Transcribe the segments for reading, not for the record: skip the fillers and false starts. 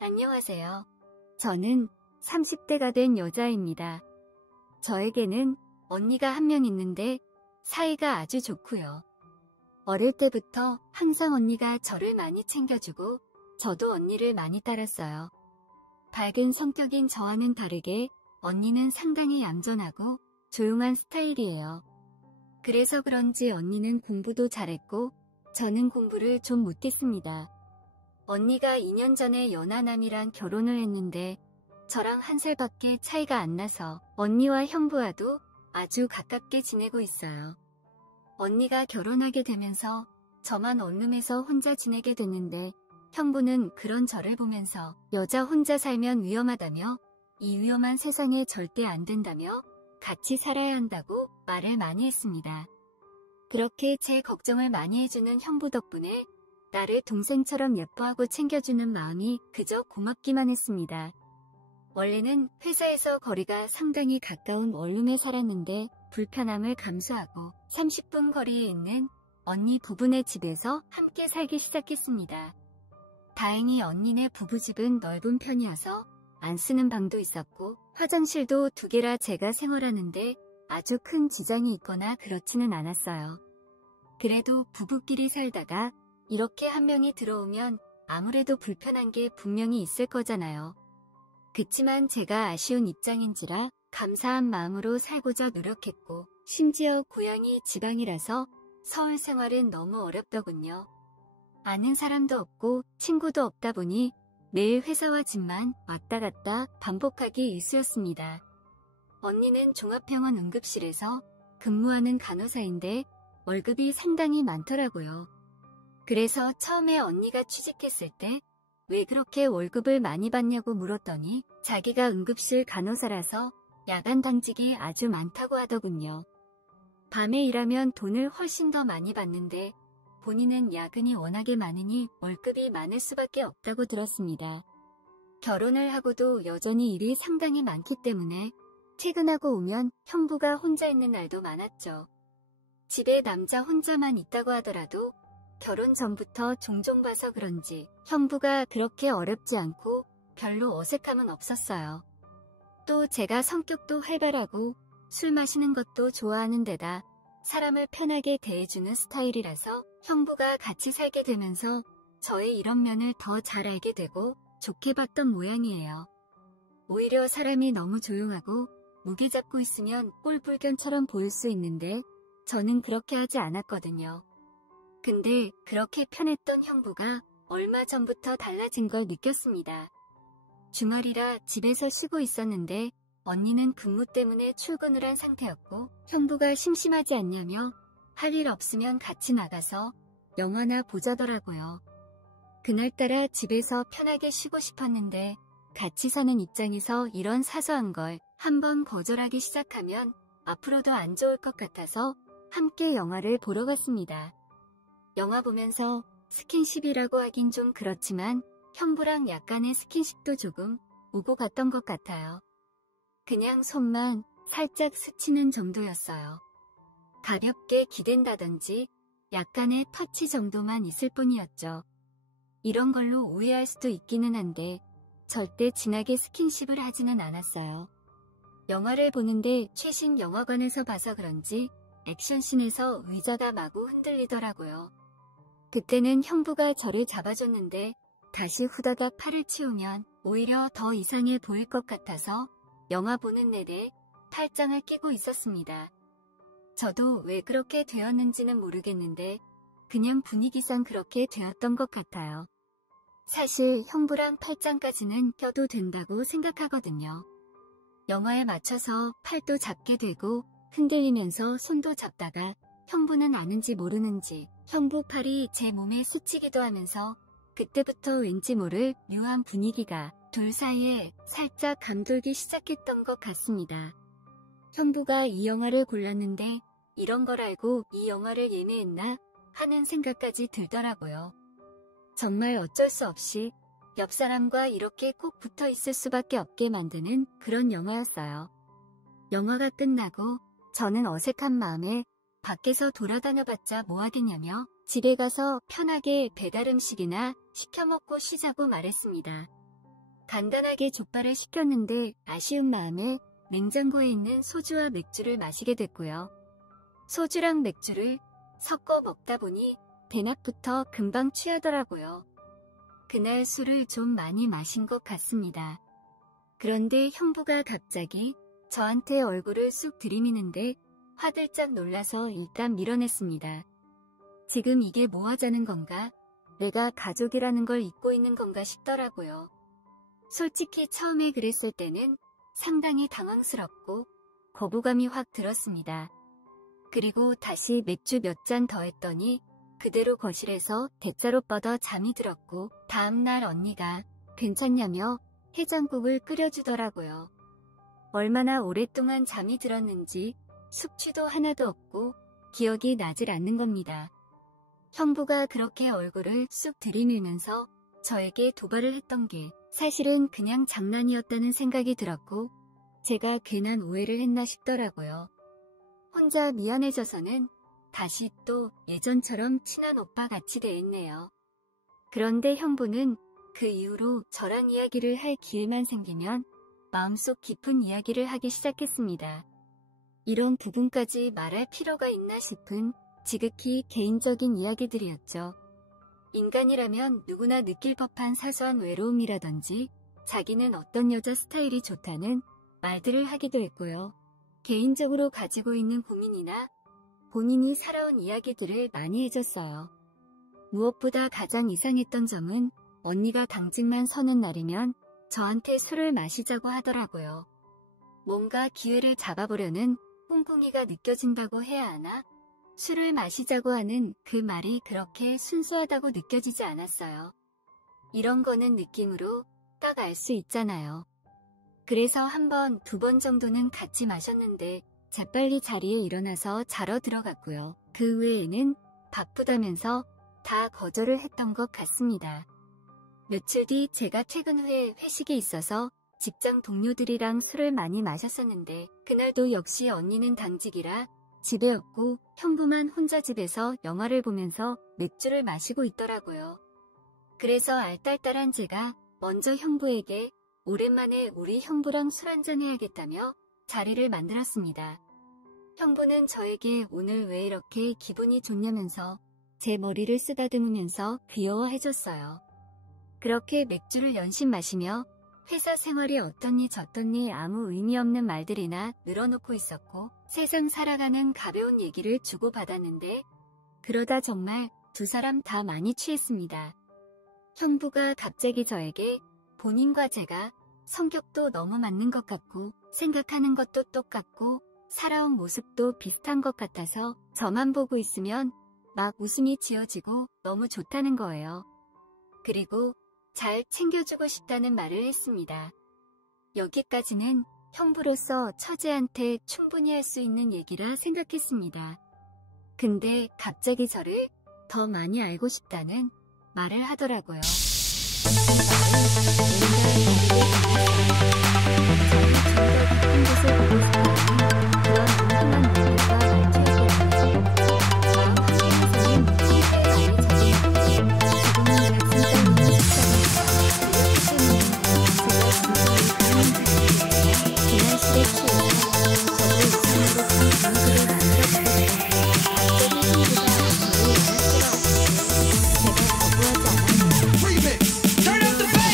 안녕하세요. 저는 30대가 된 여자입니다. 저에게는 언니가 한 명 있는데 사이가 아주 좋고요. 어릴 때부터 항상 언니가 저를 많이 챙겨주고 저도 언니를 많이 따랐어요. 밝은 성격인 저와는 다르게 언니는 상당히 얌전하고 조용한 스타일이에요. 그래서 그런지 언니는 공부도 잘했고 저는 공부를 좀 못했습니다. 언니가 2년 전에 연하남이랑 결혼을 했는데 저랑 1살밖에 차이가 안 나서 언니와 형부와도 아주 가깝게 지내고 있어요. 언니가 결혼하게 되면서 저만 원룸에서 혼자 지내게 됐는데 형부는 그런 저를 보면서 여자 혼자 살면 위험하다며 이 위험한 세상에 절대 안 된다며 같이 살아야 한다고 말을 많이 했습니다. 그렇게 제 걱정을 많이 해주는 형부 덕분에 나를 동생처럼 예뻐하고 챙겨주는 마음이 그저 고맙기만 했습니다. 원래는 회사에서 거리가 상당히 가까운 원룸에 살았는데 불편함을 감수하고 30분 거리에 있는 언니 부부네 집에서 함께 살기 시작했습니다. 다행히 언니네 부부집은 넓은 편이어서 안 쓰는 방도 있었고 화장실도 2개라 제가 생활하는데 아주 큰 지장이 있거나 그렇지는 않았어요. 그래도 부부끼리 살다가 이렇게 한 명이 들어오면 아무래도 불편한 게 분명히 있을 거잖아요. 그치만 제가 아쉬운 입장인지라 감사한 마음으로 살고자 노력했고 심지어 고향이 지방이라서 서울 생활은 너무 어렵더군요. 아는 사람도 없고 친구도 없다 보니 매일 회사와 집만 왔다 갔다 반복하기 일쑤였습니다. 언니는 종합병원 응급실에서 근무하는 간호사인데 월급이 상당히 많더라고요. 그래서 처음에 언니가 취직했을 때 왜 그렇게 월급을 많이 받냐고 물었더니 자기가 응급실 간호사라서 야간 당직이 아주 많다고 하더군요. 밤에 일하면 돈을 훨씬 더 많이 받는데 본인은 야근이 워낙에 많으니 월급이 많을 수밖에 없다고 들었습니다. 결혼을 하고도 여전히 일이 상당히 많기 때문에 퇴근하고 오면 형부가 혼자 있는 날도 많았죠. 집에 남자 혼자만 있다고 하더라도 결혼 전부터 종종 봐서 그런지 형부가 그렇게 어렵지 않고 별로 어색함은 없었어요. 또 제가 성격도 활발하고 술 마시는 것도 좋아하는 데다 사람을 편하게 대해주는 스타일이라서 형부가 같이 살게 되면서 저의 이런 면을 더 잘 알게 되고 좋게 봤던 모양이에요. 오히려 사람이 너무 조용하고 무게 잡고 있으면 꼴불견처럼 보일 수 있는데 저는 그렇게 하지 않았거든요. 근데 그렇게 편했던 형부가 얼마 전부터 달라진 걸 느꼈습니다. 주말이라 집에서 쉬고 있었는데 언니는 근무 때문에 출근을 한 상태였고 형부가 심심하지 않냐며 할 일 없으면 같이 나가서 영화나 보자더라고요. 그날따라 집에서 편하게 쉬고 싶었는데 같이 사는 입장에서 이런 사소한 걸 한번 거절하기 시작하면 앞으로도 안 좋을 것 같아서 함께 영화를 보러 갔습니다. 영화 보면서 스킨십이라고 하긴 좀 그렇지만 형부랑 약간의 스킨십도 조금 오고 갔던 것 같아요. 그냥 손만 살짝 스치는 정도였어요. 가볍게 기댄다든지 약간의 터치 정도만 있을 뿐이었죠. 이런 걸로 오해할 수도 있기는 한데 절대 진하게 스킨십을 하지는 않았어요. 영화를 보는데 최신 영화관에서 봐서 그런지 액션씬에서 의자가 마구 흔들리더라고요. 그때는 형부가 저를 잡아줬는데 다시 후다닥 팔을 치우면 오히려 더 이상해 보일 것 같아서 영화 보는 내내 팔짱을 끼고 있었습니다. 저도 왜 그렇게 되었는지는 모르겠는데 그냥 분위기상 그렇게 되었던 것 같아요. 사실 형부랑 팔짱까지는 껴도 된다고 생각하거든요. 영화에 맞춰서 팔도 잡게 되고 흔들리면서 손도 잡다가 형부는 아는지 모르는지 형부 팔이 제 몸에 스치기도 하면서 그때부터 왠지 모를 묘한 분위기가 둘 사이에 살짝 감돌기 시작했던 것 같습니다. 형부가 이 영화를 골랐는데 이런 걸 알고 이 영화를 예매했나 하는 생각까지 들더라고요. 정말 어쩔 수 없이 옆 사람과 이렇게 꼭 붙어 있을 수밖에 없게 만드는 그런 영화였어요. 영화가 끝나고 저는 어색한 마음에 밖에서 돌아다녀봤자 뭐하겠냐며 집에 가서 편하게 배달 음식이나 시켜 먹고 쉬자고 말했습니다. 간단하게 족발을 시켰는데 아쉬운 마음에 냉장고에 있는 소주와 맥주를 마시게 됐고요. 소주랑 맥주를 섞어 먹다 보니 대낮부터 금방 취하더라고요. 그날 술을 좀 많이 마신 것 같습니다. 그런데 형부가 갑자기 저한테 얼굴을 쑥 들이미는데 화들짝 놀라서 일단 밀어냈습니다. 지금 이게 뭐 하자는 건가? 내가 가족이라는 걸 잊고 있는 건가 싶더라고요. 솔직히 처음에 그랬을 때는 상당히 당황스럽고 거부감이 확 들었습니다. 그리고 다시 맥주 몇 잔 더 했더니 그대로 거실에서 대자로 뻗어 잠이 들었고 다음날 언니가 괜찮냐며 해장국을 끓여주더라고요. 얼마나 오랫동안 잠이 들었는지 숙취도 하나도 없고 기억이 나질 않는 겁니다. 형부가 그렇게 얼굴을 쑥 들이밀면서 저에게 도발을 했던 게 사실은 그냥 장난이었다는 생각이 들었고 제가 괜한 오해를 했나 싶더라고요. 혼자 미안해져서는 다시 또 예전처럼 친한 오빠 같이 대했네요. 그런데 형부는 그 이후로 저랑 이야기를 할 기회만 생기면 마음속 깊은 이야기를 하기 시작했습니다. 이런 부분까지 말할 필요가 있나 싶은 지극히 개인적인 이야기들이었죠. 인간이라면 누구나 느낄 법한 사소한 외로움이라든지 자기는 어떤 여자 스타일이 좋다는 말들을 하기도 했고요. 개인적으로 가지고 있는 고민이나 본인이 살아온 이야기들을 많이 해줬어요. 무엇보다 가장 이상했던 점은 언니가 당직만 서는 날이면 저한테 술을 마시자고 하더라고요. 뭔가 기회를 잡아보려는 꿍꿍이가 느껴진다고 해야 하나? 술을 마시자고 하는 그 말이 그렇게 순수하다고 느껴지지 않았어요. 이런 거는 느낌으로 딱 알 수 있잖아요. 그래서 한 번, 두 번 정도는 같이 마셨는데 재빨리 자리에 일어나서 자러 들어갔고요. 그 외에는 바쁘다면서 다 거절을 했던 것 같습니다. 며칠 뒤 제가 퇴근 후에 회식이 있어서 직장 동료들이랑 술을 많이 마셨었는데 그날도 역시 언니는 당직이라 집에 없고 형부만 혼자 집에서 영화를 보면서 맥주를 마시고 있더라고요. 그래서 알딸딸한 제가 먼저 형부에게 오랜만에 우리 형부랑 술 한잔 해야겠다며 자리를 만들었습니다. 형부는 저에게 오늘 왜 이렇게 기분이 좋냐면서 제 머리를 쓰다듬으면서 귀여워해줬어요. 그렇게 맥주를 연신 마시며 회사 생활이 어떻니 저떻니 아무 의미 없는 말들이나 늘어놓고 있었고 세상 살아가는 가벼운 얘기를 주고받았는데 그러다 정말 두 사람 다 많이 취했습니다. 형부가 갑자기 저에게 본인과 제가 성격도 너무 맞는 것 같고 생각하는 것도 똑같고 살아온 모습도 비슷한 것 같아서 저만 보고 있으면 막 웃음이 지어지고 너무 좋다는 거예요. 그리고 잘 챙겨주고 싶다는 말을 했습니다. 여기까지는 형부로서 처제한테 충분히 할 수 있는 얘기라 생각했습니다. 근데 갑자기 저를 더 많이 알고 싶다는 말을 하더라고요. Turn up the bass.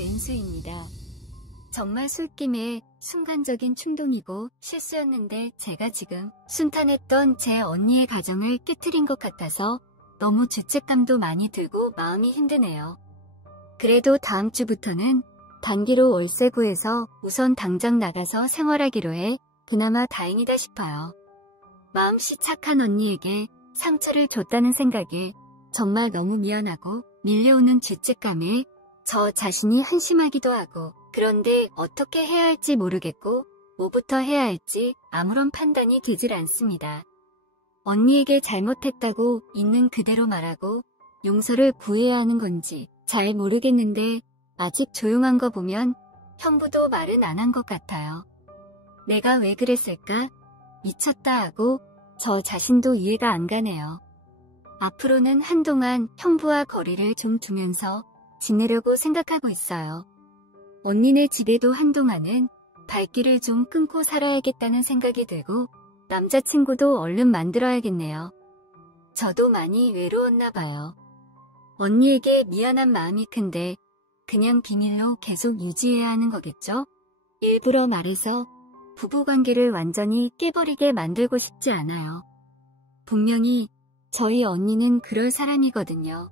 왼수입니다. 정말 술김에 순간적인 충동이고 실수였는데 제가 지금 순탄했던 제 언니의 가정을 깨트린 것 같아서 너무 죄책감도 많이 들고 마음이 힘드네요. 그래도 다음 주부터는 단기로 월세 구해서 우선 당장 나가서 생활하기로 해 그나마 다행이다 싶어요. 마음씨 착한 언니에게 상처를 줬다는 생각에 정말 너무 미안하고 밀려오는 죄책감에 저 자신이 한심하기도 하고 그런데 어떻게 해야 할지 모르겠고 뭐부터 해야 할지 아무런 판단이 되질 않습니다. 언니에게 잘못했다고 있는 그대로 말하고 용서를 구해야 하는 건지 잘 모르겠는데 아직 조용한 거 보면 형부도 말은 안 한 것 같아요. 내가 왜 그랬을까? 미쳤다 하고 저 자신도 이해가 안 가네요. 앞으로는 한동안 형부와 거리를 좀 두면서 지내려고 생각하고 있어요. 언니네 집에도 한동안은 발길을 좀 끊고 살아야겠다는 생각이 들고 남자친구도 얼른 만들어야겠네요. 저도 많이 외로웠나 봐요. 언니에게 미안한 마음이 큰데 그냥 비밀로 계속 유지해야 하는 거겠죠? 일부러 말해서 부부관계를 완전히 깨버리게 만들고 싶지 않아요. 분명히 저희 언니는 그럴 사람이거든요.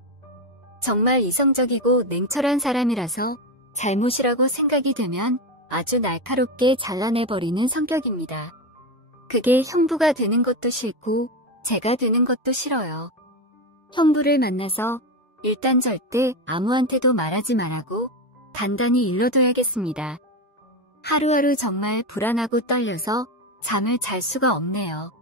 정말 이성적이고 냉철한 사람이라서 잘못이라고 생각이 되면 아주 날카롭게 잘라내버리는 성격입니다. 그게 형부가 되는 것도 싫고 제가 되는 것도 싫어요. 형부를 만나서 일단 절대 아무한테도 말하지 말라고 단단히 일러둬야겠습니다. 하루하루 정말 불안하고 떨려서 잠을 잘 수가 없네요.